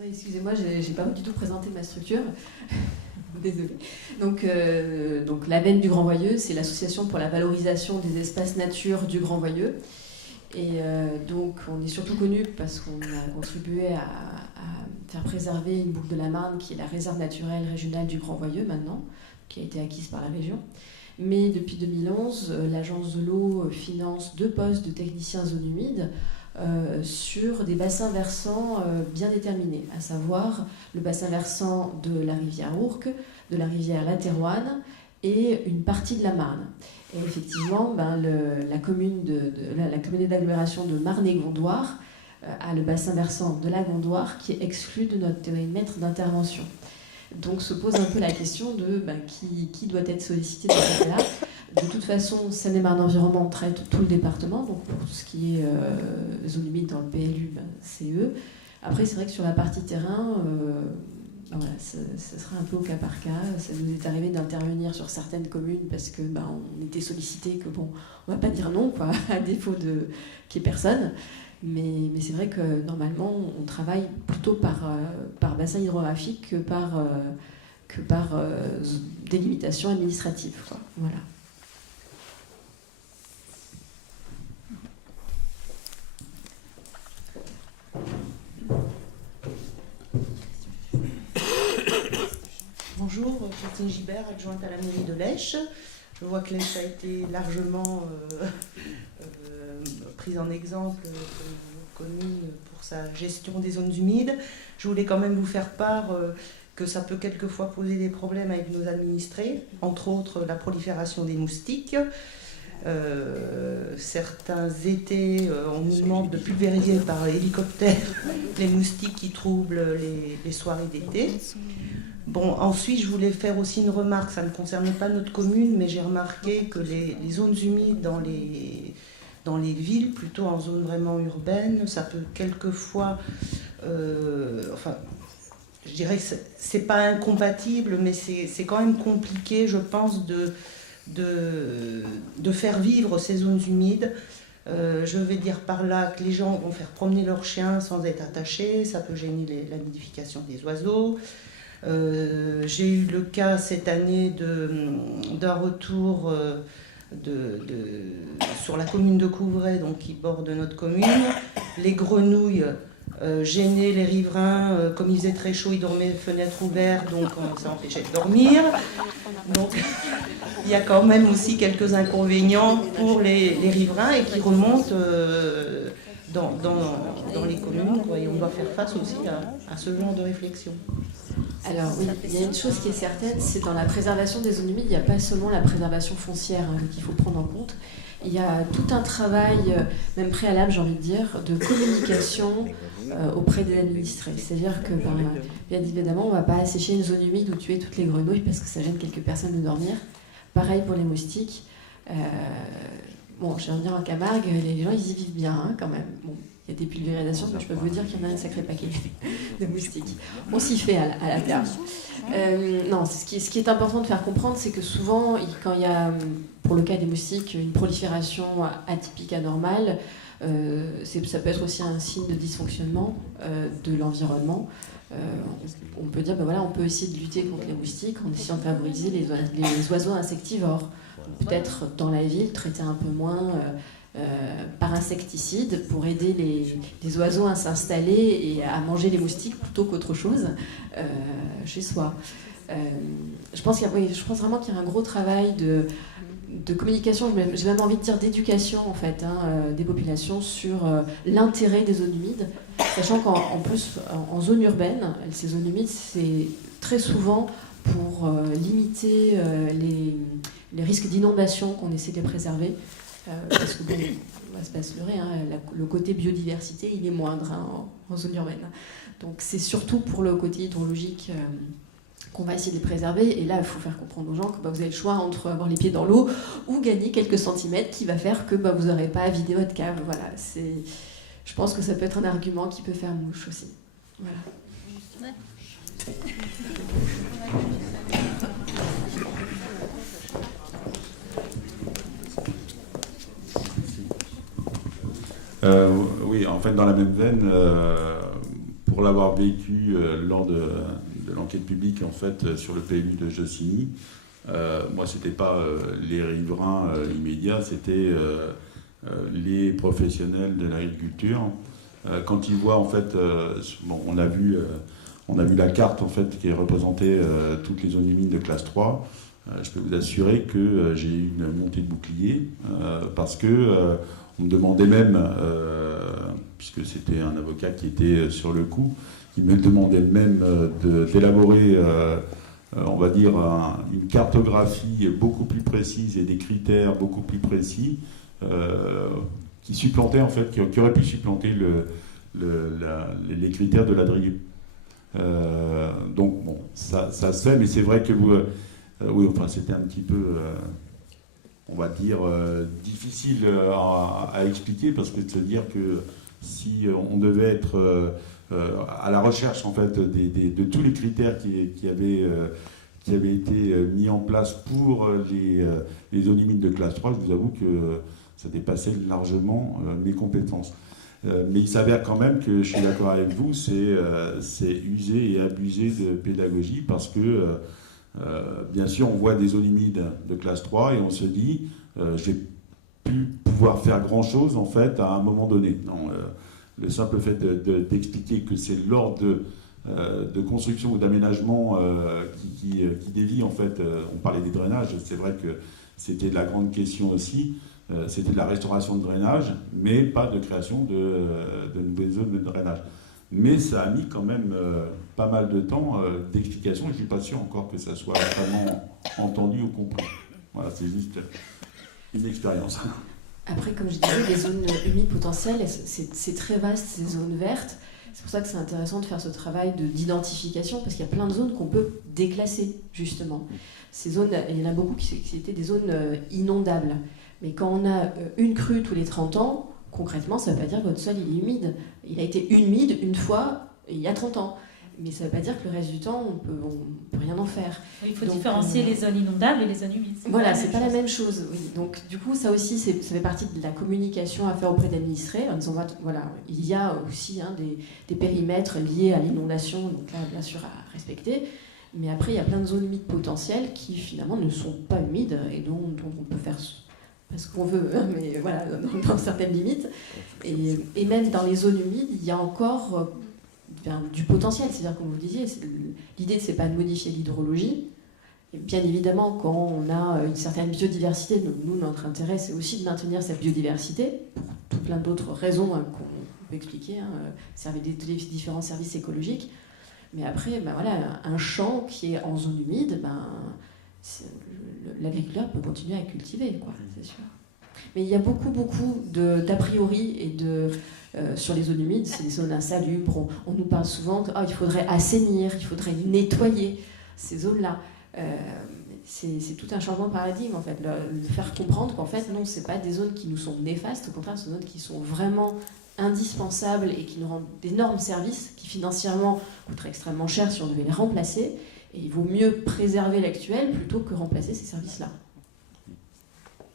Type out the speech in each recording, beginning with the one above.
Excusez-moi, j'ai pas du tout présenté ma structure. Désolée. Donc la veine du Grand Voyeux, c'est l'association pour la valorisation des espaces nature du Grand Voyeux. Et donc on est surtout connu parce qu'on a contribué à faire préserver une boucle de la Marne qui est la réserve naturelle régionale du Grand Voyeux maintenant, qui a été acquise par la région. Mais depuis 2011, l'agence de l'eau finance 2 postes de techniciens zones humides sur des bassins versants bien déterminés, à savoir le bassin versant de la rivière Ourcq, de la rivière La Thérouanne et une partie de la Marne. Et effectivement, la communauté d'agglomération de Marne et Gondoire a le bassin versant de la Gondoire qui est exclu de notre périmètre d'intervention. Donc se pose un peu la question de qui doit être sollicité dans ce cas-là. De toute façon, Seine-et-Marne Environnement traite tout le département, donc pour tout ce qui est zone humide dans le PLU, c'est eux. Après, c'est vrai que sur la partie terrain, ça sera un peu au cas par cas. Ça nous est arrivé d'intervenir sur certaines communes parce que on était sollicité que on va pas dire non, quoi, à défaut qu'il n'y ait personne. Mais c'est vrai que normalement, on travaille plutôt par bassin hydrographique que par délimitation administrative, quoi. Voilà. Bonjour, Christine Gibert, adjointe à la mairie de Lèche. Je vois que Lèche a été largement prise en exemple comme commune pour sa gestion des zones humides. Je voulais quand même vous faire part que ça peut quelquefois poser des problèmes avec nos administrés, entre autres la prolifération des moustiques. Certains étés, on nous demande de pulvériser par hélicoptère les moustiques qui troublent les soirées d'été. Bon, ensuite, je voulais faire aussi une remarque, ça ne concerne pas notre commune, mais j'ai remarqué que les zones humides dans les villes, plutôt en zone vraiment urbaine, ça peut quelquefois... je dirais que c'est pas incompatible, mais c'est quand même compliqué, je pense, de faire vivre ces zones humides. Je vais dire par là que les gens vont faire promener leurs chiens sans être attachés, ça peut gêner la nidification des oiseaux. J'ai eu le cas cette année d'un retour sur la commune de Couvray, donc qui borde notre commune. Les grenouilles gênaient les riverains, comme il faisait très chaud, ils dormaient fenêtres ouvertes, donc ça empêchait de dormir. Donc il y a quand même aussi quelques inconvénients pour les riverains et qui remontent dans les communes, quoi, et on doit faire face aussi à ce genre de réflexion. Alors oui, il y a une chose qui est certaine, c'est dans la préservation des zones humides, il n'y a pas seulement la préservation foncière qu'il faut prendre en compte. Il y a tout un travail, même préalable, j'ai envie de dire, de communication auprès des administrés. C'est-à-dire que, bien évidemment, on ne va pas assécher une zone humide ou tuer toutes les grenouilles parce que ça gêne quelques personnes de dormir. Pareil pour les moustiques. Bon, je viens de dire en Camargue, les gens, ils y vivent bien, quand même. Bon, il y a des pulvérisations, mais je peux vous dire qu'il y en a un sacré paquet de moustiques. On s'y fait à la terre. Non, ce qui est important de faire comprendre, c'est que souvent, quand il y a, pour le cas des moustiques, une prolifération atypique, anormale, ça peut être aussi un signe de dysfonctionnement de l'environnement. On peut dire, on peut essayer de lutter contre les moustiques en essayant de favoriser les oiseaux insectivores. Peut-être dans la ville, traiter un peu moins par insecticide pour aider les oiseaux à s'installer et à manger les moustiques plutôt qu'autre chose chez soi. Je pense vraiment qu'il y a un gros travail de communication, j'ai même envie de dire d'éducation en fait, des populations sur l'intérêt des zones humides, sachant qu'en plus en zone urbaine, ces zones humides c'est très souvent pour limiter les risques d'inondation qu'on essaie de préserver, parce que on va se pas se leurrer, le côté biodiversité il est moindre en zone urbaine, donc c'est surtout pour le côté hydrologique qu'on va essayer de les préserver. Et là, il faut faire comprendre aux gens que vous avez le choix entre avoir les pieds dans l'eau ou gagner quelques centimètres qui va faire que vous n'aurez pas à vider votre cave. Voilà, je pense que ça peut être un argument qui peut faire mouche aussi. Voilà. Oui, en fait, dans la même veine, pour l'avoir vécu lors de l'enquête publique en fait sur le PMU de Jossigny. Moi, c'était pas les riverains immédiats, c'était les professionnels de l'agriculture. Quand ils voient en fait, bon, on a vu la carte en fait qui est représentée toutes les zones humides de classe 3. Je peux vous assurer que j'ai eu une montée de bouclier parce que on me demandait même, puisque c'était un avocat qui était sur le coup, qui me demandait même d'élaborer, on va dire, une cartographie beaucoup plus précise et des critères beaucoup plus précis qui supplantaient en fait, qui auraient pu supplanter les critères de la DRIU. Donc bon, ça se fait, mais c'est vrai que vous, oui, enfin c'était un petit peu, on va dire, difficile à expliquer parce que de se dire que si on devait être à la recherche en fait de tous les critères qui avaient été mis en place pour les zones humides de classe 3, je vous avoue que ça dépassait largement mes compétences. Mais il s'avère quand même que je suis d'accord avec vous, c'est user et abuser de pédagogie parce que bien sûr on voit des zones humides de classe 3 et on se dit j'ai pu pouvoir faire grand chose en fait à un moment donné. Non, le simple fait d'expliquer que c'est lors de construction ou d'aménagement qui dévie en fait, on parlait des drainages, c'est vrai que c'était de la grande question aussi. C'était de la restauration de drainage, mais pas de création de nouvelles zones de drainage. Mais ça a mis quand même pas mal de temps d'explication, et je ne suis pas sûr encore que ça soit vraiment entendu ou compris. Voilà, c'est juste une expérience. Après, comme je disais, les zones humides potentielles, c'est très vaste, ces zones vertes. C'est pour ça que c'est intéressant de faire ce travail d'identification, parce qu'il y a plein de zones qu'on peut déclasser, justement. Ces zones, il y en a beaucoup qui étaient des zones inondables. Mais quand on a une crue tous les 30 ans, concrètement, ça ne veut pas dire que votre sol il est humide. Il a été humide une fois il y a 30 ans. Mais ça ne veut pas dire que le reste du temps, on peut rien en faire. Il faut différencier les zones inondables et les zones humides. Voilà, c'est pas la même chose. Oui. Donc, du coup, ça aussi, ça fait partie de la communication à faire auprès d'administrés. En disant, voilà, il y a aussi des périmètres liés à l'inondation, donc là, bien sûr, à respecter. Mais après, il y a plein de zones humides potentielles qui, finalement, ne sont pas humides et dont on peut faire ce qu'on veut, mais voilà, dans certaines limites. Et même dans les zones humides, il y a encore du potentiel. C'est-à-dire, comme vous le disiez, l'idée, c'est pas de modifier l'hydrologie. Et bien évidemment, quand on a une certaine biodiversité, donc nous, notre intérêt, c'est aussi de maintenir cette biodiversité, pour tout plein d'autres raisons qu'on peut expliquer, servir des différents services écologiques. Mais après, voilà, un champ qui est en zone humide, l'agriculteur peut continuer à cultiver, quoi, c'est sûr. Mais il y a beaucoup d'a priori et sur les zones humides, c'est des zones insalubres. On nous parle souvent qu'il faudrait assainir, il faudrait nettoyer ces zones-là. C'est tout un changement de paradigme, en fait. De faire comprendre qu'en fait, non, c'est pas des zones qui nous sont néfastes, au contraire, c'est des zones qui sont vraiment indispensables et qui nous rendent d'énormes services, qui financièrement coûteraient extrêmement cher si on devait les remplacer. Et il vaut mieux préserver l'actuel plutôt que remplacer ces services-là.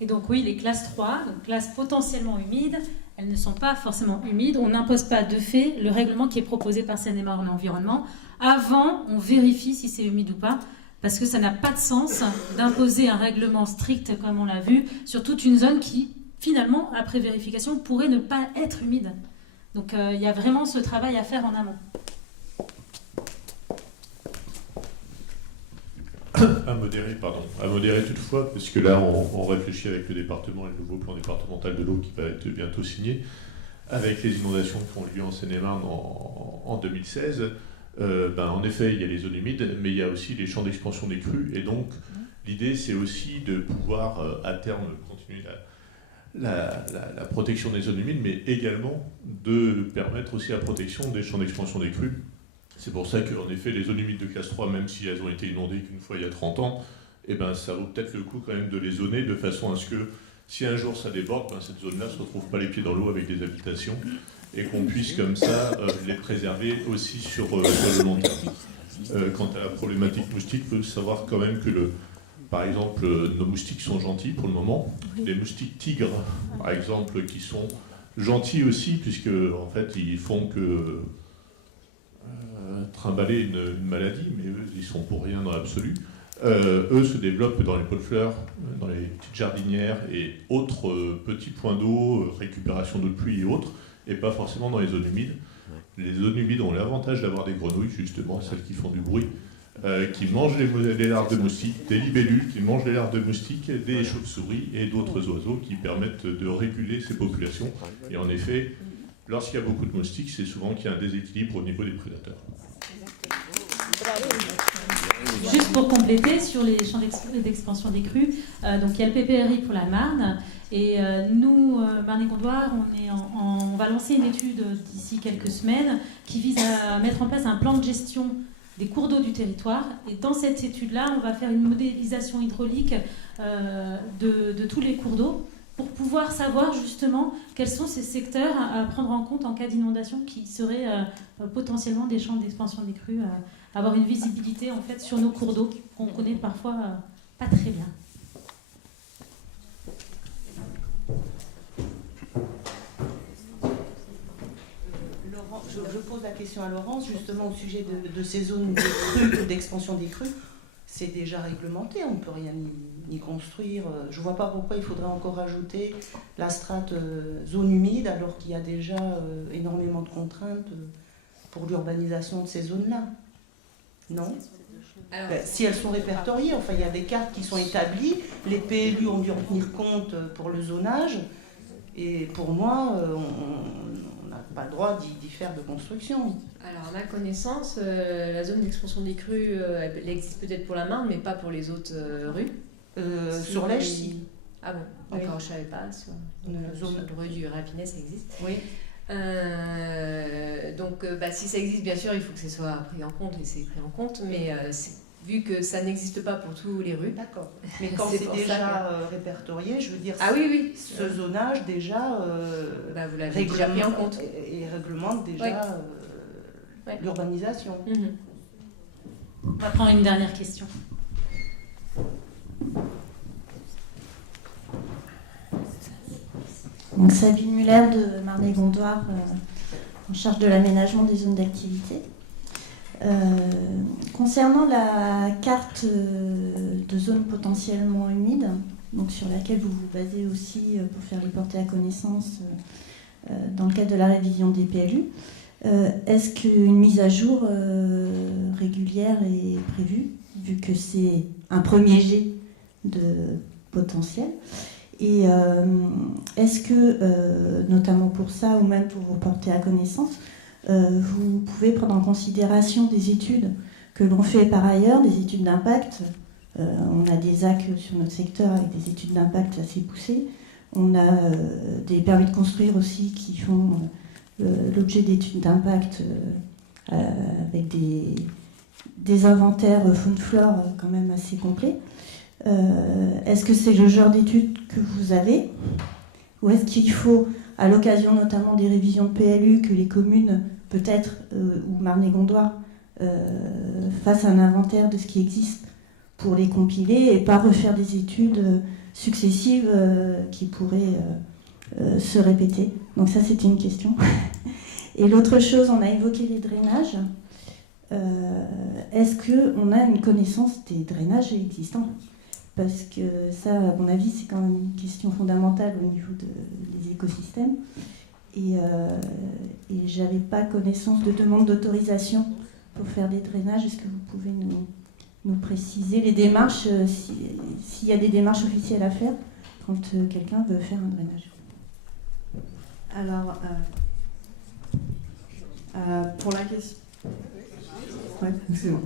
Et donc oui, les classes 3, donc classes potentiellement humides, elles ne sont pas forcément humides. On n'impose pas de fait le règlement qui est proposé par Seine-et-Marne Environnement. Avant, on vérifie si c'est humide ou pas, parce que ça n'a pas de sens d'imposer un règlement strict, comme on l'a vu, sur toute une zone qui, finalement, après vérification, pourrait ne pas être humide. Donc il y a vraiment ce travail à faire en amont. À modérer toutefois, parce que là on réfléchit avec le département et le nouveau plan départemental de l'eau qui va être bientôt signé, avec les inondations qui ont lieu en Seine-et-Marne en 2016. En effet, il y a les zones humides, mais il y a aussi les champs d'expansion des crues, et donc l'idée c'est aussi de pouvoir à terme continuer la protection des zones humides, mais également de permettre aussi la protection des champs d'expansion des crues. C'est pour ça qu'en effet, les zones humides de classe 3, même si elles ont été inondées qu'une fois il y a 30 ans, ça vaut peut-être le coup quand même de les zoner de façon à ce que, si un jour ça déborde, cette zone-là ne se retrouve pas les pieds dans l'eau avec des habitations, et qu'on puisse comme ça les préserver aussi sur le long terme. Quant à la problématique moustique, il faut savoir quand même que, par exemple, nos moustiques sont gentils pour le moment. Les moustiques tigres, par exemple, qui sont gentils aussi, puisque en fait, ils font que trimballer une maladie, mais eux, ils sont pour rien dans l'absolu. Eux se développent dans les pots de fleurs, dans les petites jardinières et autres petits points d'eau, récupération d'eau de pluie et autres, et pas forcément dans les zones humides. Les zones humides ont l'avantage d'avoir des grenouilles, justement, celles qui font du bruit, qui mangent les larves de moustiques, des libellules qui mangent les larves de moustiques, des chauves-souris et d'autres oiseaux qui permettent de réguler ces populations. Et en effet, lorsqu'il y a beaucoup de moustiques, c'est souvent qu'il y a un déséquilibre au niveau des prédateurs. Juste pour compléter sur les champs d'expansion des crues, donc il y a le PPRI pour la Marne, et nous, Marne-et-Gondoire, on va lancer une étude d'ici quelques semaines qui vise à mettre en place un plan de gestion des cours d'eau du territoire. Et dans cette étude-là, on va faire une modélisation hydraulique de tous les cours d'eau pour pouvoir savoir justement quels sont ces secteurs à prendre en compte en cas d'inondation qui seraient potentiellement des champs d'expansion des crues, avoir une visibilité en fait sur nos cours d'eau qu'on connaît parfois pas très bien. Je pose la question à Laurence, justement au sujet de ces zones de crues, d'expansion des crues. C'est déjà réglementé, on ne peut rien ni construire. Je ne vois pas pourquoi il faudrait encore ajouter la strate zone humide alors qu'il y a déjà énormément de contraintes pour l'urbanisation de ces zones-là. Non ? Si elles sont répertoriées, enfin il y a des cartes qui sont établies, les PLU ont dû en tenir compte pour le zonage, et pour moi, on n'a pas le droit d'y faire de construction. Alors, à ma connaissance, la zone d'expansion des crues, elle existe peut-être pour la Marne, mais pas pour les autres rues. Sur l'Èche, si. Ah bon, Oui. d'accord, je ne savais pas. Sur le rue du Rapinet, ça existe. Oui. Donc, si ça existe, bien sûr, il faut que ce soit pris en compte, et c'est pris en compte, mais vu que ça n'existe pas pour toutes les rues. D'accord. Mais quand c'est déjà répertorié, je veux dire, ah oui, ce zonage déjà vous l'avez déjà pris en compte. Et réglemente déjà l'urbanisation. On va prendre une dernière question. Donc, Sabine Muller de Marne-et-Gondoire, en charge de l'aménagement des zones d'activité. Concernant la carte de zones potentiellement humides, donc sur laquelle vous vous basez aussi pour faire les porter à connaissance dans le cadre de la révision des PLU, est-ce qu'une mise à jour régulière est prévue, vu que c'est un premier jet de potentiel? Et est-ce que, notamment pour ça, ou même pour vous porter à connaissance, vous pouvez prendre en considération des études que l'on fait par ailleurs, des études d'impact. On a des AC sur notre secteur avec des études d'impact assez poussées. On a des permis de construire aussi qui font l'objet d'études d'impact avec des inventaires faune-flore quand même assez complets. Est-ce que c'est le genre d'études que vous avez, ou est-ce qu'il faut, à l'occasion notamment des révisions de PLU, que les communes, peut-être, ou Marne-et-Gondoire, fassent un inventaire de ce qui existe pour les compiler et pas refaire des études successives qui pourraient se répéter? Donc ça, c'était une question. Et l'autre chose, on a évoqué les drainages. Est-ce qu'on a une connaissance des drainages existants? Parce que ça, à mon avis, c'est quand même une question fondamentale au niveau des écosystèmes. Et j'avais pas connaissance de demande d'autorisation pour faire des drainages. Est-ce que vous pouvez nous préciser les démarches, s'il y a des démarches officielles à faire quand quelqu'un veut faire un drainage? Alors, pour la question... Ouais, excusez-moi.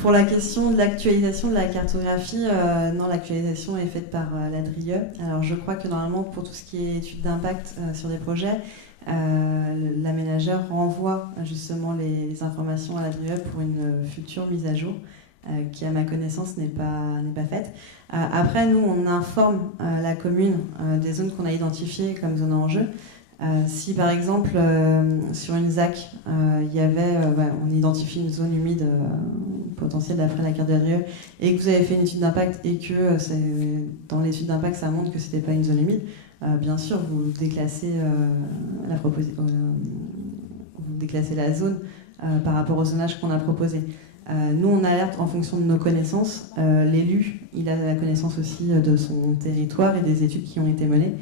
Pour la question de l'actualisation de la cartographie, non, l'actualisation est faite par la DRIE. Alors je crois que normalement pour tout ce qui est études d'impact sur des projets, l'aménageur renvoie justement les informations à la DRIE pour une future mise à jour qui à ma connaissance n'est pas faite. Après nous on informe la commune des zones qu'on a identifiées comme zones en jeu. Si par exemple sur une ZAC il y avait, on identifie une zone humide potentielle d'après la carte de la DRIE et que vous avez fait une étude d'impact et que dans l'étude d'impact ça montre que c'était pas une zone humide, bien sûr vous déclassez vous déclassez la zone par rapport au zonage qu'on a proposé. Nous, on alerte en fonction de nos connaissances. L'élu, il a la connaissance aussi de son territoire et des études qui ont été menées.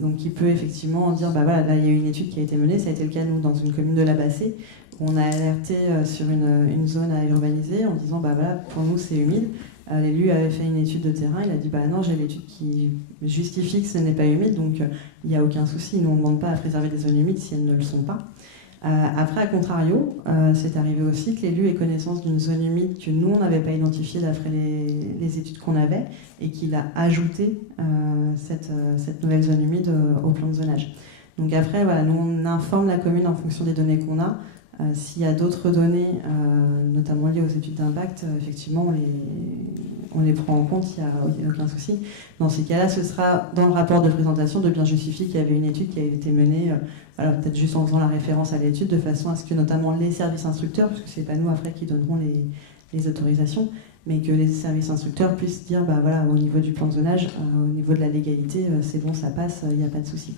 Donc, il peut effectivement dire, bah voilà, là, il y a une étude qui a été menée. Ça a été le cas, nous, dans une commune de la Bassée. On a alerté sur une zone à urbaniser en disant, bah voilà, pour nous, c'est humide. L'élu avait fait une étude de terrain. Il a dit, bah non, j'ai l'étude qui justifie que ce n'est pas humide. Donc, il n'y a aucun souci. Nous, on ne demande pas à préserver des zones humides si elles ne le sont pas. Après, à contrario, c'est arrivé aussi que l'élu ait connaissance d'une zone humide que nous, on n'avait pas identifiée d'après les études qu'on avait et qu'il a ajouté cette nouvelle zone humide au plan de zonage. Donc après, voilà, nous, on informe la commune en fonction des données qu'on a. S'il y a d'autres données, notamment liées aux études d'impact, effectivement, on les prend en compte, il n'y a aucun souci. Dans ces cas-là, ce sera dans le rapport de présentation de bien justifier qu'il y avait une étude qui avait été menée, peut-être juste en faisant la référence à l'étude, de façon à ce que notamment les services instructeurs, parce que ce n'est pas nous après qui donnerons les autorisations, mais que les services instructeurs puissent dire, bah voilà, au niveau du plan de zonage, au niveau de la légalité, c'est bon, ça passe, il n'y a pas de souci.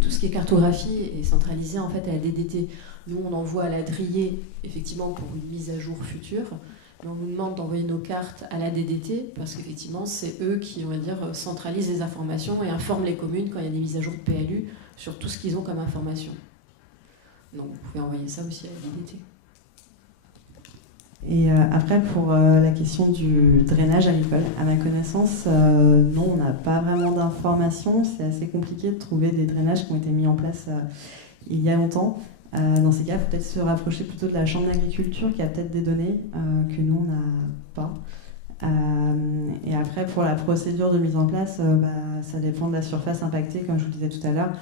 Tout ce qui est cartographie est centralisé en fait à la DDT. Nous, on envoie à la DRIE, effectivement, pour une mise à jour future. Mais on nous demande d'envoyer nos cartes à la DDT parce qu'effectivement, c'est eux qui, on va dire, centralisent les informations et informent les communes quand il y a des mises à jour de PLU sur tout ce qu'ils ont comme information. Donc, vous pouvez envoyer ça aussi à la DDT. Et après, pour la question du drainage agricole, à ma connaissance, non, on n'a pas vraiment d'informations. C'est assez compliqué de trouver des drainages qui ont été mis en place il y a longtemps. Dans ces cas, il faut peut-être se rapprocher plutôt de la Chambre d'agriculture qui a peut-être des données que nous, on n'a pas. Et après, pour la procédure de mise en place, ça dépend de la surface impactée, comme je vous disais tout à l'heure.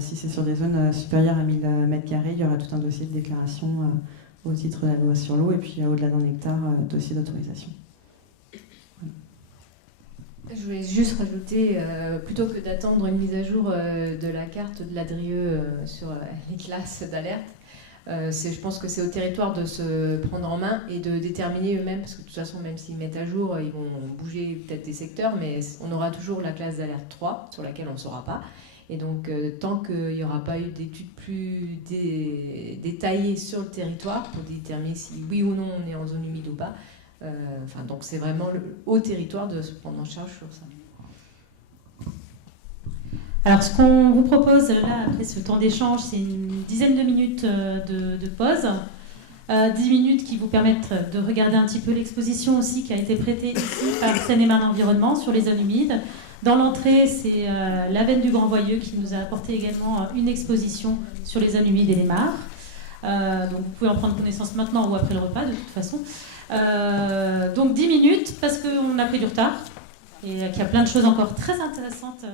Si c'est sur des zones supérieures à 1000 m², il y aura tout un dossier de déclaration au titre de la loi sur l'eau, et puis au-delà d'un hectare, dossier d'autorisation. Je voulais juste rajouter, plutôt que d'attendre une mise à jour de la carte de la DRIE sur les classes d'alerte, je pense que c'est au territoire de se prendre en main et de déterminer eux-mêmes, parce que de toute façon, même s'ils mettent à jour, ils vont bouger peut-être des secteurs, mais on aura toujours la classe d'alerte 3, sur laquelle on ne saura pas. Et donc, tant qu'il n'y aura pas eu d'études plus détaillées sur le territoire pour déterminer si oui ou non on est en zone humide ou pas, donc c'est vraiment au territoire de se prendre en charge sur ça. Alors, ce qu'on vous propose là, après ce temps d'échange, c'est une dizaine de minutes de pause. 10 minutes qui vous permettent de regarder un petit peu l'exposition aussi qui a été prêtée ici par Seine-et-Marne Environnement sur les zones humides. Dans l'entrée, c'est la veine du Grand Voyeux qui nous a apporté également une exposition sur les zones humides et les mares. Donc vous pouvez en prendre connaissance maintenant ou après le repas, de toute façon. Donc 10 minutes, parce qu'on a pris du retard et qu'il y a plein de choses encore très intéressantes.